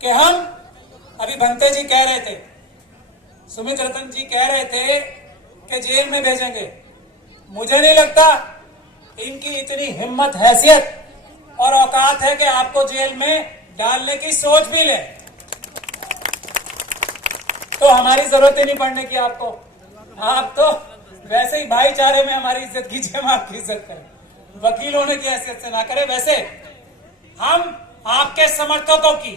कि हम अभी भंते जी कह रहे थे, सुमित रतन जी कह रहे थे कि जेल में भेजेंगे। मुझे नहीं लगता इनकी इतनी हिम्मत, हैसियत और औकात है कि आपको जेल में डालने की सोच भी ले। तो हमारी जरूरत ही नहीं पड़ने की आपको। आप तो वैसे ही भाईचारे में हमारी इज्जत कीजिए, हम आपकी इज्जत करें, वकील होने की हैसियत से ना करें। वैसे हम आपके समर्थकों की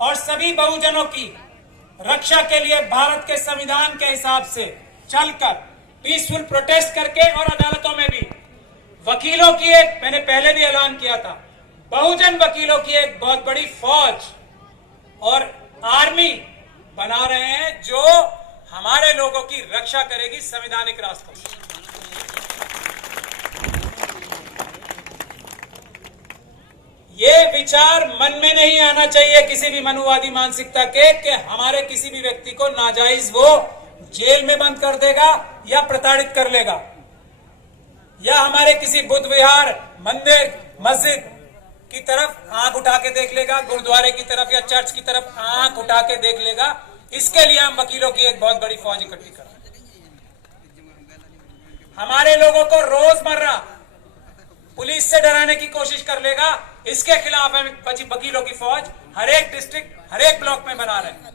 और सभी बहुजनों की रक्षा के लिए भारत के संविधान के हिसाब से चलकर पीसफुल प्रोटेस्ट करके और अदालतों में भी वकीलों की एक, मैंने पहले भी ऐलान किया था, बहुजन वकीलों की एक बहुत बड़ी फौज और आर्मी बना रहे हैं जो हमारे लोगों की रक्षा करेगी संवैधानिक रास्तों से। ये विचार मन में नहीं आना चाहिए किसी भी मनुवादी मानसिकता के कि हमारे किसी भी व्यक्ति को नाजायज वो जेल में बंद कर देगा या प्रताड़ित कर लेगा, या हमारे किसी बुद्ध विहार, मंदिर, मस्जिद की तरफ आंख उठा के देख लेगा, गुरुद्वारे की तरफ या चर्च की तरफ आंख उठा के देख लेगा। इसके लिए हम वकीलों की एक बहुत बड़ी फौज इकट्ठी कर रहे हैं। हमारे लोगों को रोजमर्रा पुलिस से डराने की कोशिश कर लेगा, इसके खिलाफ हम वकीलों की फौज हर एक डिस्ट्रिक्ट, हर एक ब्लॉक में बना रहे हैं।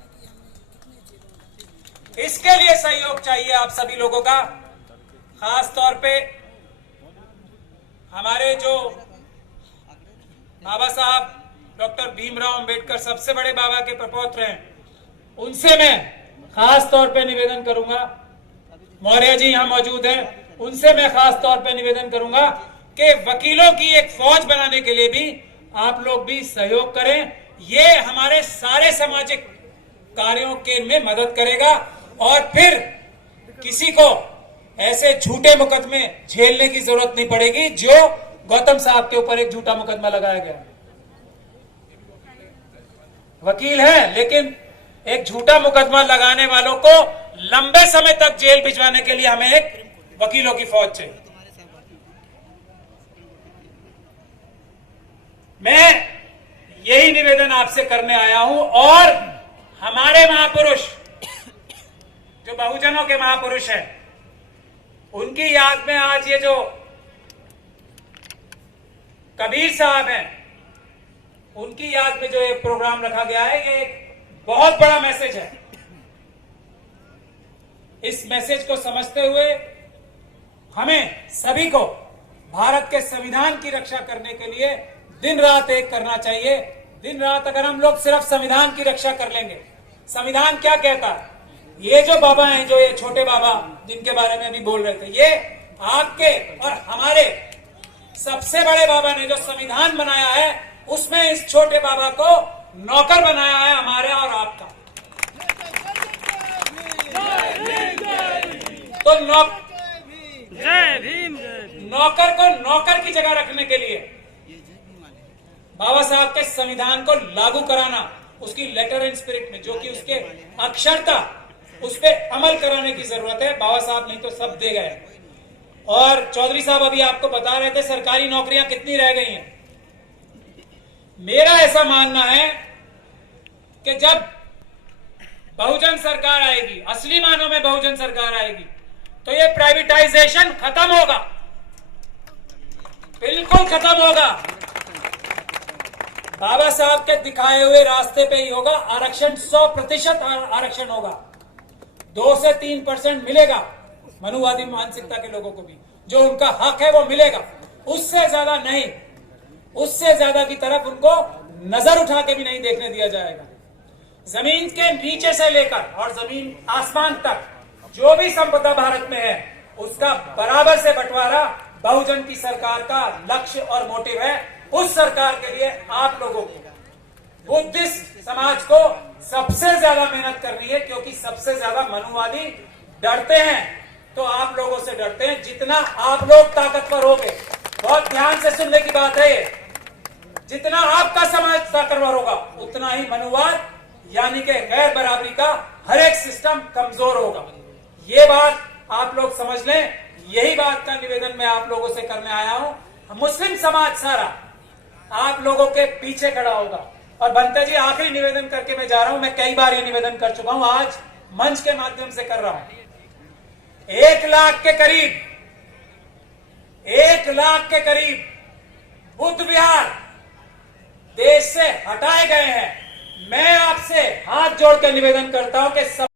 इसके लिए सहयोग चाहिए आप सभी लोगों का, खास तौर पे हमारे जो बाबा साहब डॉक्टर भीमराव अंबेडकर सबसे बड़े बाबा के प्रपौत्र हैं, उनसे मैं खास तौर पे निवेदन करूंगा, मौर्य जी यहां मौजूद हैं, उनसे मैं खास तौर पे निवेदन करूंगा कि वकीलों की एक फौज बनाने के लिए भी आप लोग भी सहयोग करें। ये हमारे सारे सामाजिक कार्यों के में मदद करेगा और फिर किसी को ऐसे झूठे मुकदमे झेलने की जरूरत नहीं पड़ेगी जो गौतम साहब के ऊपर एक झूठा मुकदमा लगाया गया। वकील है लेकिन एक झूठा मुकदमा लगाने वालों को लंबे समय तक जेल भिजवाने के लिए हमें एक वकीलों की फौज चाहिए। मैं यही निवेदन आपसे करने आया हूं और हमारे महापुरुष जो बहुजनों के महापुरुष हैं, उनकी याद में आज ये जो कबीर साहब हैं, उनकी याद में जो एक प्रोग्राम रखा गया है, ये एक बहुत बड़ा मैसेज है। इस मैसेज को समझते हुए हमें सभी को भारत के संविधान की रक्षा करने के लिए दिन रात एक करना चाहिए। दिन रात अगर हम लोग सिर्फ संविधान की रक्षा कर लेंगे, संविधान क्या कहता है, ये जो बाबा हैं, जो ये छोटे बाबा जिनके बारे में अभी बोल रहे थे, ये आपके और हमारे सबसे बड़े बाबा ने जो संविधान बनाया है, उसमें इस छोटे बाबा को नौकर बनाया है, हमारे और आपका। तो नौकर को नौकर की जगह रखने के लिए बाबा साहब के संविधान को लागू कराना, उसकी लेटर एंड स्पिरिट में, जो कि उसके अक्षरता, उस पर अमल कराने की जरूरत है। बाबा साहब नहीं तो सब दे गए। और चौधरी साहब अभी आपको बता रहे थे सरकारी नौकरियां कितनी रह गई हैं। मेरा ऐसा मानना है कि जब बहुजन सरकार आएगी, असली मानों में बहुजन सरकार आएगी, तो ये प्राइवेटाइजेशन खत्म होगा, बिल्कुल खत्म होगा। बाबा साहब के दिखाए हुए रास्ते पे ही होगा। आरक्षण 100% आरक्षण होगा, 2 से 3% मिलेगा मनुवादी मानसिकता के लोगों को भी, जो उनका हक है वो मिलेगा, उससे ज्यादा नहीं। उससे ज्यादा की तरफ उनको नजर उठा के भी नहीं देखने दिया जाएगा। जमीन के नीचे से लेकर और जमीन आसमान तक जो भी संपदा भारत में है, उसका बराबर से बंटवारा बहुजन की सरकार का लक्ष्य और मोटिव है। उस सरकार के लिए आप लोगों को, बुद्धिस्ट समाज को सबसे ज्यादा मेहनत करनी है, क्योंकि सबसे ज्यादा मनुवादी डरते हैं तो आप लोगों से डरते हैं। जितना आप लोग ताकतवर होंगे, बहुत ध्यान से सुनने की बात है ये, जितना आपका समाज ताकतवर होगा, उतना ही मनुवाद यानी कि गैर बराबरी का हर एक सिस्टम कमजोर होगा। ये बात आप लोग समझ लें। यही बात का निवेदन मैं आप लोगों से करने आया हूं। मुस्लिम समाज सारा आप लोगों के पीछे खड़ा होगा। और बनते जी आखिरी निवेदन करके मैं जा रहा हूं। मैं कई बार ये निवेदन कर चुका हूं, आज मंच के माध्यम से कर रहा हूं। 1 लाख के करीब 1 लाख के करीब बुद्ध विहार देश से हटाए गए हैं। मैं आपसे हाथ जोड़कर निवेदन करता हूं कि